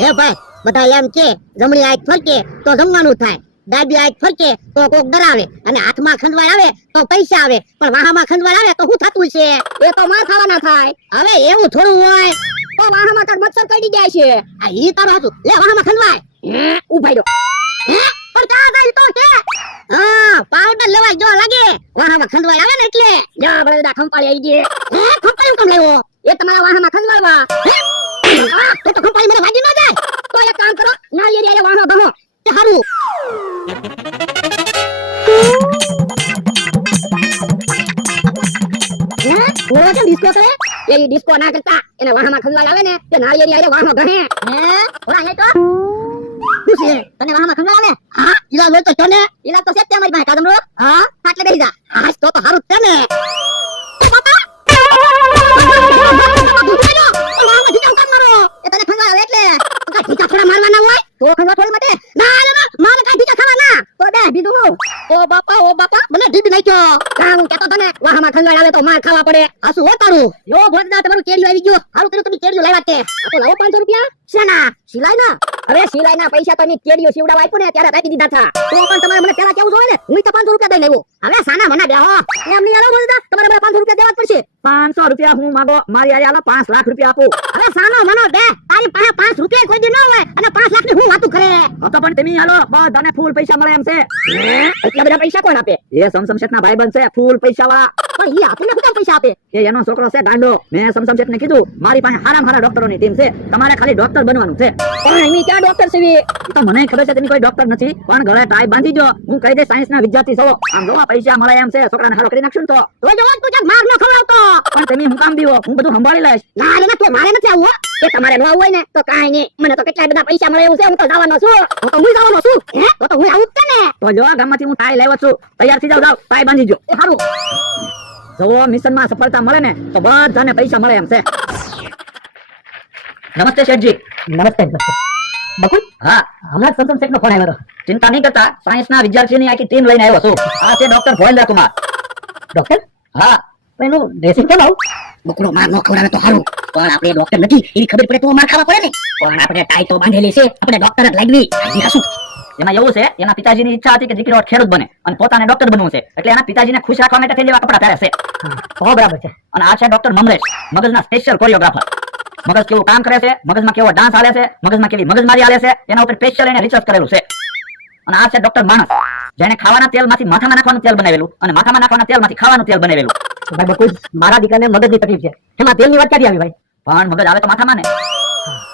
હે ભાઈ, બધા એમ કે જમણી આંખ ફરકે તો જમવાનું થાય, ડાબી આંખ ફરકે તો કોક ડરાવે, અને હાથમાં ખંડવાળ આવે તો પૈસા આવે, પણ વાહામાં ખંડવાળ આવે તો શું થતું છે? એ તો માર ખાવાના થાય. હવે એવું થોડું હોય તો વાહામાં કાક મચ્છર કડી જાય છે. આ ઈ તારું હતું. લે વાહામાં ખંડવાળ. ઉભાઈ દો. પણ કા ગઈ તો કે? હા, પાવડર લેવાય જો લાગે. વાહામાં ખંડવાળ આવે ને એટલે. જા બળદા ખંપાળી આવી ગઈ. ખંપાળી કેમ લેવો? એ તમારા વાહામાં ખંડવાળવા. તો ખંપાળી મને ભાગી ન જાય. તો એક કામ કરો, નાળિયેરી આલે વાહમાં ભમો. તે હારું. ઓરો કેમ ડિસ્કો કરે? એ ડિસ્કો ના કરતા, એને વાહમાં ખંડવાળ આવે ને, તે નાળિયેરી આલે વાહમાં ભહે. ઓરા હે તો? શું છે? તને વાહમાં ખંડવાળ આવે? હા, ઈલા લે તો તને. ઈલા તો છે તે મારી પાસે કાદમરો. હા, ખાટલે બેહી જા. હા, તો હારું જ છે ને. બાપા! એ તને ખંડવાળ આવે એટલે કા ઢીકા થોડા મારવાના હોય? તો ખંડવાળ થોડી માટે? ના ના ના, મારે કા ઢીકા ખાવાના. તો બે બીજું હું. ઓ બાપા, મને ઢીબી નાખ્યો. કા હું કહેતો તને વાહમાં ખંડવાળ આવે તો માર ખાવા પડે. આ શું હો તારું? યો ભોજના તમારું કેડિયું આવી ગયું. હારું કર્યું તમે કેડિયું લાવ્યા તે. આ તો લાવો 500 રૂપિયા. શેના? સિલાઈના? અરે સિલાઈના પૈસા તો મેં કેડિયું સીવડાવા આપ્યું ને ત્યારે આપી દીધા હતા. તો પણ તમારે મને પેલા કેવું જોઈએ ને? હું તો 500 રૂપિયા દઈને આવ્યો. હવે સાના મને બેહો. એમ નહીં આલો ભોજના, તમારે મને 500 રૂપિયા દેવા જ પડશે. 500 રૂપિયા હું માંગો, મારી આયા આલો 5 લાખ રૂપિયા આપો. હવે સાનો મનો બે, તારી પાસે 5 રૂપિયા કોઈ દી ન હોય અને 5 લાખ ની હું વાતું કરે? તો પણ તમે હાલો, બધાને ફૂલ પૈસા મળે એમ છે. એટલા બધા પૈસા કોણ આપે? એ સમસમ શેઠના ભાઈબંધ છે, ફૂલ પૈસાવાળા. પણ ઈ આપીને શું પૈસા આપે? એ એનો છોકરો છે ગાંડો. મેં સમસમ શેઠને કીધું, મારી પાસે હારા ડોક્ટરોની ટીમ છે, તમારે ખાલી ડોક્ટર બનવાનું છે. પણ એમી ક્યાં ડોક્ટર છે? તો મને ખબર છે તમે કોઈ ડોક્ટર નથી, પણ ગળે ટાઈ બાંધી જો. હું કહી દે સાયન્સના વિદ્યાર્થી છો. આમ જો પૈસા મળે એમ છે, છોકરાને હારો કરી નાખશું તો. તો જો તું ક્યાંક માર ન ખવડાવતો. પણ તમે હું કામ દીવો, હું બધું સંભાળી લઈશ. ના રે ના, તો મારે નથી આવવું. કે તમારે ન આવવું હોય ને તો કાઈ નહીં, મને તો કેટલા બધા પૈસા મળે એવું છે. હું તો જવાનો છું. તો હું જવાનો છું. હે તો હું આવું જ ને. તો જો ગામમાંથી હું ટાઈ લાવ્યો છું, તૈયાર થઈ જાવ, ટાઈ બાંધી જો. એ સારું. જો મિશનમાં સફળતા મળે ને તો બધાને પૈસા મળે એમ છે. નમસ્તે શેઠજી. નમસ્તે બકુલ. હા, હમણાં સમસમ શેઠનો ફોન આવ્યો. ચિંતા નહીં કરતા, સાયન્સના વિદ્યાર્થીઓની આખી ટીમ લઈને આવ્યો છું. આ છે ડોક્ટર ભોલેન્દ્ર કુમાર. ડોક્ટર? હા. એનું ડ્રેસિંગ કેમ આવું? બકુડો માર ન ખવડાવે તો સારું, પણ આપણે ડોક્ટર નથી એવી ખબર પડે તો માર ખાવા પડે ને. પણ આપણે ટાઈ તો બાંધેલી છે, આપણે ડોક્ટર જ લાગવી. શું એમાં એવું છે, એના પિતાજીની ઈચ્છા હતી કે દીકરો ખેડૂત બને અને પોતાને ડોક્ટર બનવું છે, એટલે એના પિતાજીને ખુશ રાખવા માટે થઈને એવા કપડા પહેરે છે. હા, બરાબર છે. અને આ છે ડોક્ટર મમરેશ, મગજના સ્પેશિયલ કોરિયોગ્રાફર. મગજ કેવું કામ કરે છે, મગજમાં કેવો ડાન્સ હાલે છે, મગજમાં કેવી મગજમારી હાલે છે, એના ઉપર સ્પેશિયલ એને રિસર્ચ કરેલું છે. અને આ છે ડોક્ટર માનસ, જેને ખાવાના તેલમાંથી માથામાં નાખવાનું તેલ બનાવેલું અને માથામાં નાખવાના તેલમાંથી ખાવાનું તેલ બનાવેલું. ભાઈ બકુલ, મારા દીકરાને મગજની તકલીફ છે, એમાં તેલની વાત ક્યાંથી આવી ભાઈ? પણ મગજ આવે તો માથામાં ને.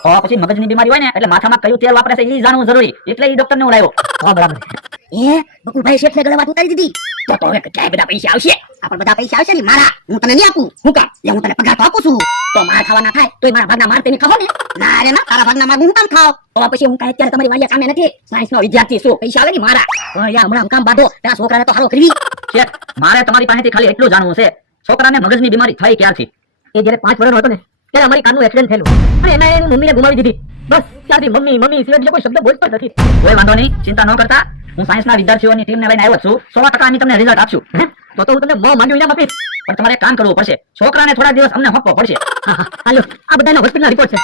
તો પછી મગજની બીમારી હોય ને એટલે માથામાં કયું તેલ વાપરે છે એ જાણવું જરૂરી, એટલે એ ડોક્ટરને હું લાવ્યો. હા, બરાબર. બકુલભાઈ શેઠને ગળે વાત ઉતારી દીધી. તો હવે કેટલા બધા પૈસા આવશે? આપણ બધા પૈસા આવશે ને મારા, હું તને નહીં આપું. હું કામ? હું તને પગાર તો આપું છું. તો માર ખાવાના થાય તો મારા ભાગના માર તેની ખાવો ને. ના રે ના, તારા ભાગના માર હું કામ ખાવ? તો પછી હું કાંઈ અત્યારે તમારી વાડિયા કામે નથી, સાયન્સનો વિદ્યાર્થી છું, પૈસા આવે ને મારા. યાર હમણાં કામ બાંધો, ત્યાં છોકરાને તો હારો કરવી. શેઠ, મારે તમારી પાસેથી ખાલી એટલું જાણવું છે, છોકરાને મગજની બીમારી થઈ ક્યારથી? એ જ્યારે 5 વર્ષનો હતો ને ત્યારે અમારી કારનું એક્સિડન્ટ થયેલું અને એમાં એની મમ્મીને ગુમાવી દીધી. બસ ત્યારથી મમ્મી સિવાય બીજો કોઈ શબ્દ બોલતો જ નથી. કોઈ વાંધો નહીં, ચિંતા ન કરતા. હું સાયન્સના વિદ્યાર્થીઓની ટીમને લઈને આવ્યો છું, 100% ની તમને રિઝલ્ટ આપશું. તો હું તમને મોં માંડ્યું ઇનામ આપીશ, પણ તમારે કામ કરવું પડશે. છોકરાને થોડા દિવસ અમને હપવો પડશે. હા, હાલો, આ બધાનો હોસ્પિટલના રિપોર્ટ છે.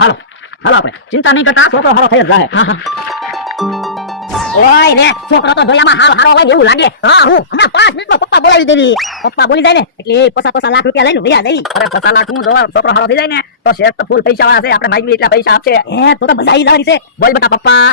હાલો આપણે ચિંતા નહીં કરતા, છોકરો હારો થઈ જ જાય. હા. ઓય રે, છોકરો તો જોયામાં હારો હોય એવું લાગે. હા, હું હમણાં 5 મિનિટમાં પપ્પા બોલાવી દેવી. પપ્પા બોલી જાય ને એટલે 50 લાખ રૂપિયા લઈને વયા જઈ. અરે 50 લાખ હું જોવા, છોકરો હારો થઈ જાય ને તો શેઠ તો ફૂલ પૈસા વાળા છે, આપણે માગવી એટલા પૈસા આપશે. તો મજા આવી જવાની છે. બોલ બેટા પપ્પા.